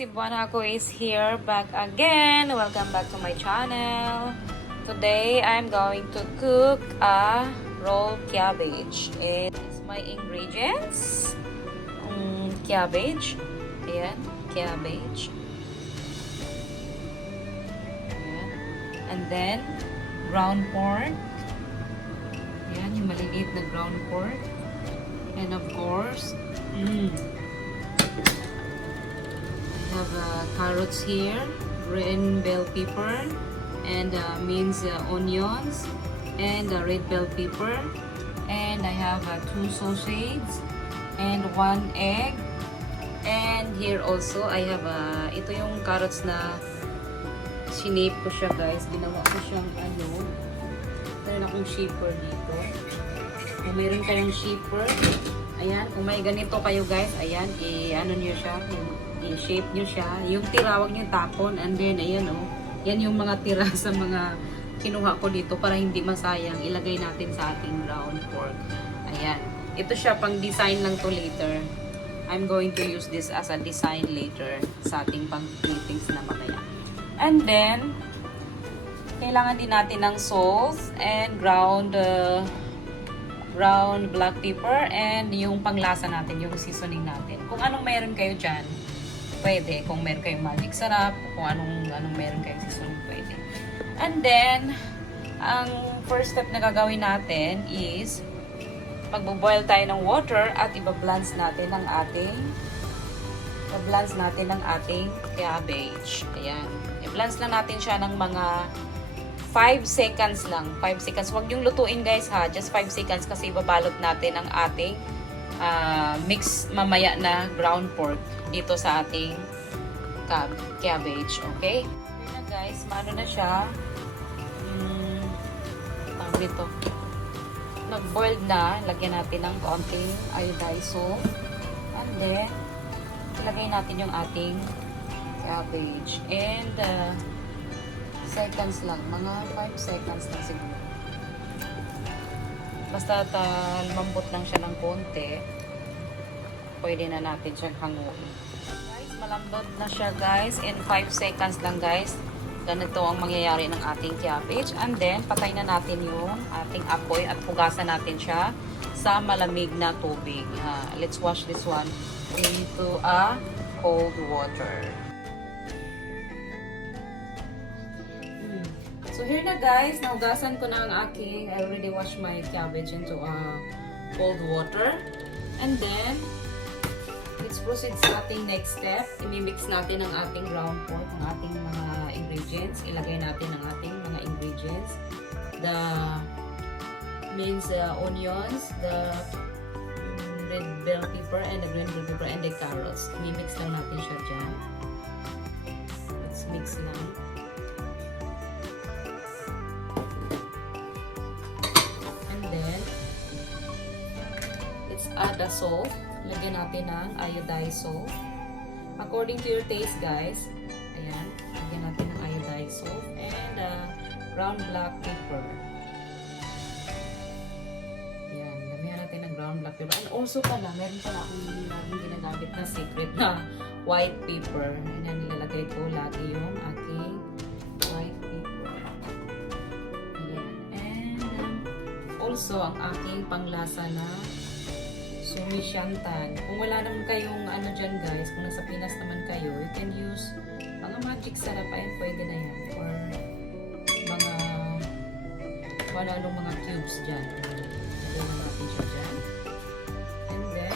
Cebuana ako is here back again. Welcome back to my channel. Today I'm going to cook a rolled cabbage. It's my ingredients. Cabbage. Ayan, cabbage. Ayan. And then ground pork. Ayan, yung maliliit na ground pork. And of course, I have carrots here, green bell pepper, and minced onions, and red bell pepper, and I have 2 sausages, and 1 egg, and here also I have ito yung carrots na sinape ko siya, guys. Ginawa ko siyang meron akong shaper dito. Kung meron kayong shaper, ayan, kung may ganito kayo, guys, ayan, i-ano nyo siya, i-shape nyo siya. Yung tira, huwag nyo tapon. And then, ayan, yan yung mga tira sa mga kinuha ko dito para hindi masayang. Ilagay natin sa ating ground pork. Ayan. Ito siya, pang design lang to later. I'm going to use this as a design later sa ating pang plating na mamaya. And then, kailangan din natin ng salt and ground black pepper and yung panglasa natin, yung seasoning natin. Kung anong meron kayo dyan, pwede. Kung meron kayong magic sarap, kung anong meron kayong seasoning, pwede. And then, ang first step na gagawin natin is magbo-boil tayo ng water at iba-blance natin ang ating cabbage. Ayan. I-blance lang natin siya ng mga 5 seconds lang. 5 seconds. Huwag yung lutuin, guys, ha. Just 5 seconds kasi ibabalot natin ang ating mix mamaya na ground pork dito sa ating cabbage. Okay? Yun na, guys. Maano na siya. Dito. Nag-boiled na. Lagyan natin ng konting iodized salt. And then, ilagay natin yung ating cabbage. And, seconds lang. Mga 5 seconds lang siguro. Basta lumambot lang siya ng konti, pwede na natin siyang hanguin. Guys, malambot na siya, guys. In 5 seconds lang, guys. Ganito ang mangyayari ng ating cabbage. And then, patay na natin yung ating apoy at hugasan natin siya sa malamig na tubig. Let's wash this one into a cold water. So here na, guys, nahugasan ko na ang aking, I already washed my cabbage into cold water. And then, let's proceed sa ating next step. Imimix natin ang ating ground pork, ang ating mga ingredients. Ilagay natin ang ating mga ingredients. The minced onions, the red bell pepper, and the green bell pepper, and the carrots. Imimix lang natin siya dyan. Let's mix lang. Add the salt. Lagyan natin ng iodized salt. According to your taste, guys. Ayan. Lagyan natin ng iodized salt. And ground black pepper. Ayan. Lagyan natin ng ground black pepper. And also pala, meron pala akong laging ginagamit na secret na white pepper. Ayan. Nilalagay ko lagi yung aking white pepper. Ayan. And also, ang aking panglasa na sumisyantan. Kung wala naman kayong dyan, guys, kung nasa Pinas naman kayo, you can use mga magic sarap, ayun, pwede na yan. Or mga cubes dyan. Lagyan natin siya dyan. And then,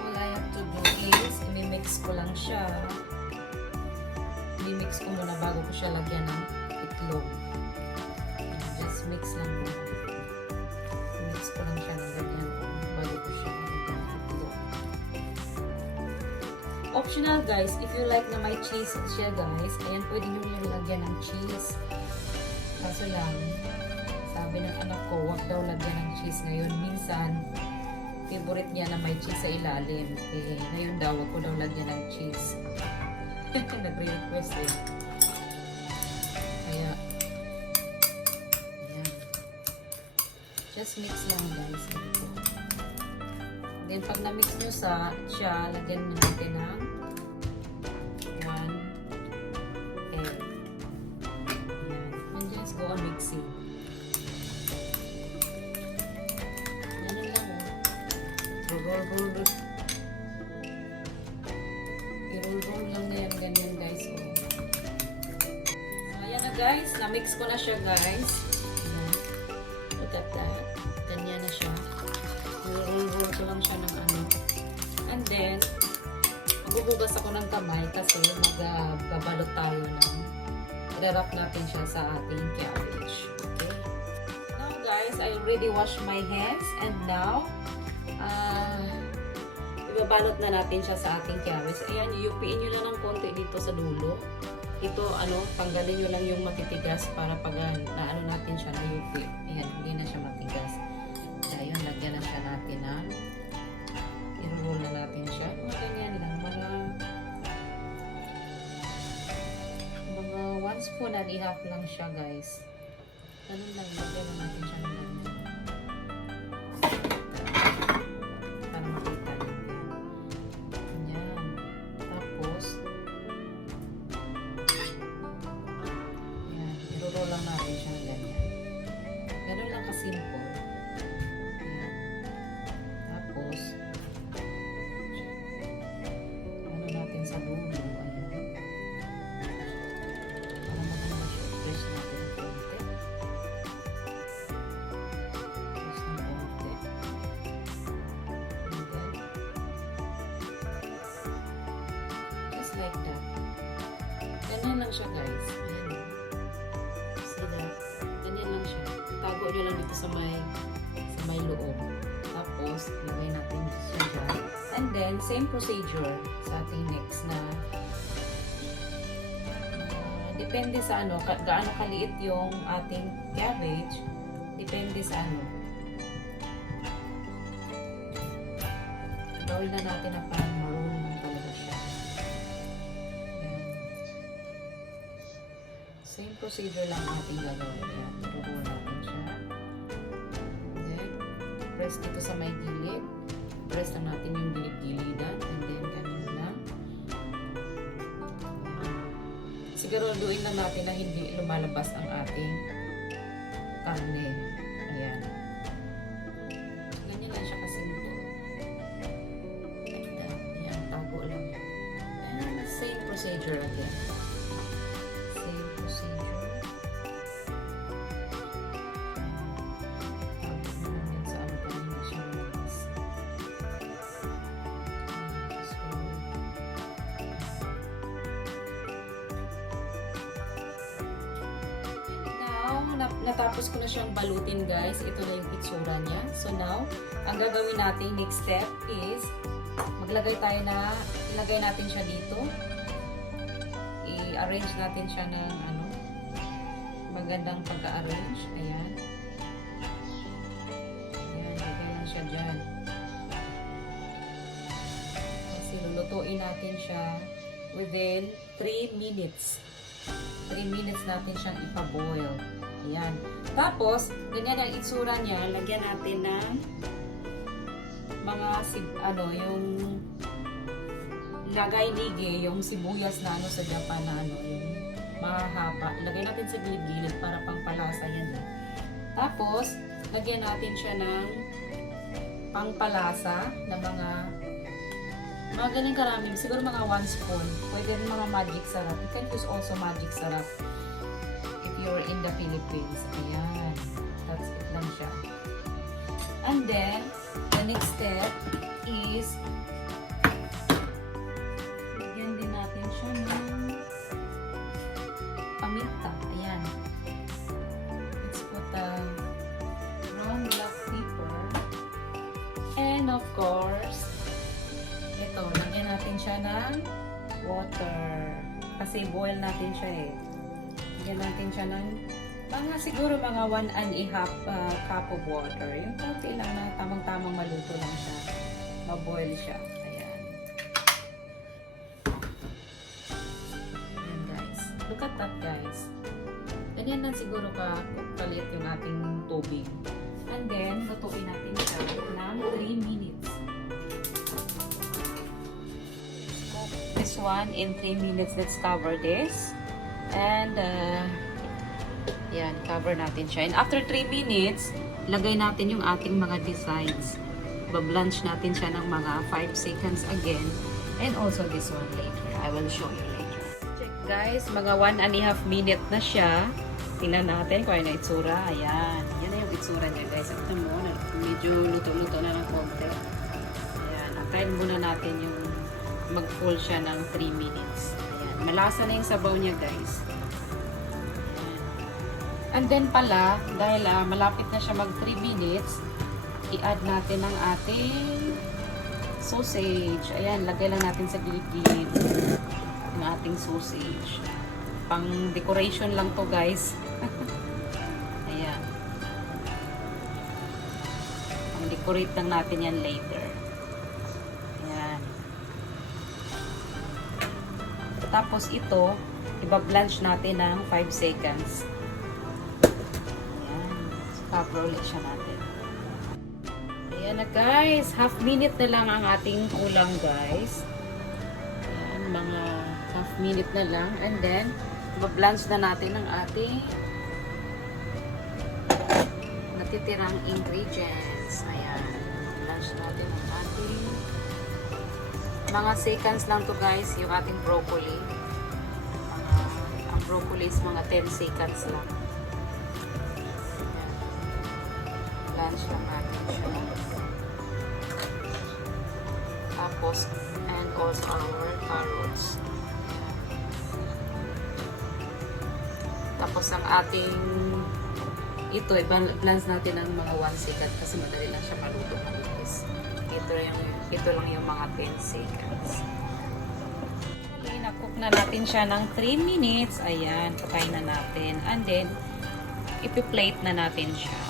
all I have to do is, imimix ko lang siya. Imimix ko muna bago ko siya lagyan ng itlog. Just mix lang muna. Mix ko lang siya ng ganyan bago ko siya lagyan ng itlog. Optional, guys, if you like na may cheese siya, guys, ayan, pwede nyo yung lagyan ng cheese. Kaso lang, sabi ng anak ko, wag daw lagyan ng cheese ngayon. Minsan, favorite niya na may cheese sa ilalim. Ngayon daw, wag ko daw lagyan ng cheese. Nagre-request eh. Kaya, ayan. Just mix lang, guys. Then, pag na-mix nyo siya, lagyan natin ng on mixing. Ganun lang oh. Roll. I-roll lang na yan, ganyan guys. Oh. So, ayan na guys. Na-mix ko na siya guys. Ayan. Look at that. Ganyan na siya. I-roll ko lang siya ng ano. And then, magbubugas ako ng kamay kasi magbabalot tayo ng i-wrap natin siya sa ating cabbage. Okay? Now guys, I already washed my hands and now, ibabalot na natin siya sa ating cabbage. Ayan, iupiin nyo lang ng konti dito sa dulo. Ito, tanggalin nyo lang yung matitigas para pag naano natin siya na yupi. Ayan, hindi na siya matigas. Ayan, lagyan na siya natin ng i-roll na natin siya. Ganyan lang, mga 1 spoon and a half lang siya guys. Ganun lang, lagyan na natin siya ng ganyan. Para makita nyo yan. Ganyan. Tapos, yan, i-roll lang natin siya ng ganyan. Ganun lang ka-simple. Yan. Tapos, ano natin sa dulo. Like that. Ganyan lang siya guys. Ayan. See that? Ganyan lang siya. Tago nyo lang dito sa may loob. Tapos, lagay natin siya dyan. And then, same procedure sa ating next na depende sa gaano kaliit yung ating cabbage. Depende sa gawin na natin na parang maroon lang talaga siya. Same procedure lang ating gagawin. Ayan, i-roll natin siya. Then, press dito sa may gilid. Press lang natin yung gilid-gilidan. And then, ganun lang. Siguraduhin lang natin na hindi lumalabas ang ating karne. Ayan. Ganyan lang siya kasimple. Like that. Ayan, tago lang. And same procedure again. Natapos ko na siyang balutin guys. Ito na yung itsura niya. So now, ang gagawin natin next step is ilagay natin siya dito. I-arrange natin siya ng magandang pagka-arrange. Ayan. Ayan, lagay lang siya dyan. Kasi lulutuin natin siya within 3 minutes. 3 minutes natin siyang ipa-boil. Ayan. Tapos, ganyan ang itsura niya. Lagyan natin ng mga yung lagay nige, yung sibuyas na sa Japan na yung mahahapa. Lagay natin sa gilid-gilid para pangpalasa yan. Tapos, lagyan natin siya ng pangpalasa na mga ganun karaming. Siguro mga 1 spoon. Pwede rin mga magic sarap. You can use also magic sarap you're in the Philippines. Ayan. That's it lang siya. And then, the next step is lagyan din natin siya ng paminta. Ayan. Let's put ground black pepper. And of course, ito, lagyan natin siya ng water. Kasi boil natin siya lagyan natin siya ng siguro mga 1 and a half cup of water. Yung konti lang na tamang-tamang maluto lang siya. Ma-boil siya. Ayan. Ayan guys. Look at that guys. Ganyan lang siguro kalit yung ating tubig. And then, lutuin natin siya ng 3 minutes. This one in 3 minutes. Let's cover this. And Yan, cover natin siya. And after 3 minutes, lagay natin yung ating mga designs. Bablanch natin siya ng mga 5 seconds again. And also this one later. I will show you later. Check guys, mga 1.5 minute na siya. Tingnan natin kung ano itsura. Ayan. Yan na yung itsura niya guys. Ito mo, medyo luto-luto na ng konti. Ayan. Antayin muna natin yung mag-full siya ng 3 minutes. Ayan. Malasa na yung sabaw niya guys. And then pala, dahil malapit na siya mag 3 minutes, i-add natin ang ating sausage. Ayan, lagay lang natin sa gilid-gilid ng ating sausage. Pang decoration lang to guys. Ayan. Pang decorate lang natin yan later. Ayan. Tapos ito, iba-blanch natin ng 5 seconds. Cover ulit siya natin. Ayan na guys. Half minute na lang ang ating kulang guys. Ayan, mga half minute na lang. And then, mablanch na natin ang ating natitirang ingredients. Ayan. Blanch natin ang ating mga seconds lang to guys. Yung ating broccoli. Ang broccoli is mga 10 seconds lang. Blanch lang natin siya. Tapos, and also our carrots. Tapos, ang ating ito, i-blanch natin ng mga 1 second kasi madali lang siya maluto ng guys. Ito lang yung mga 10 seconds. Okay, na-cook na natin siya ng 3 minutes. Ayan, patayin na natin. And then, ipi-plate na natin siya.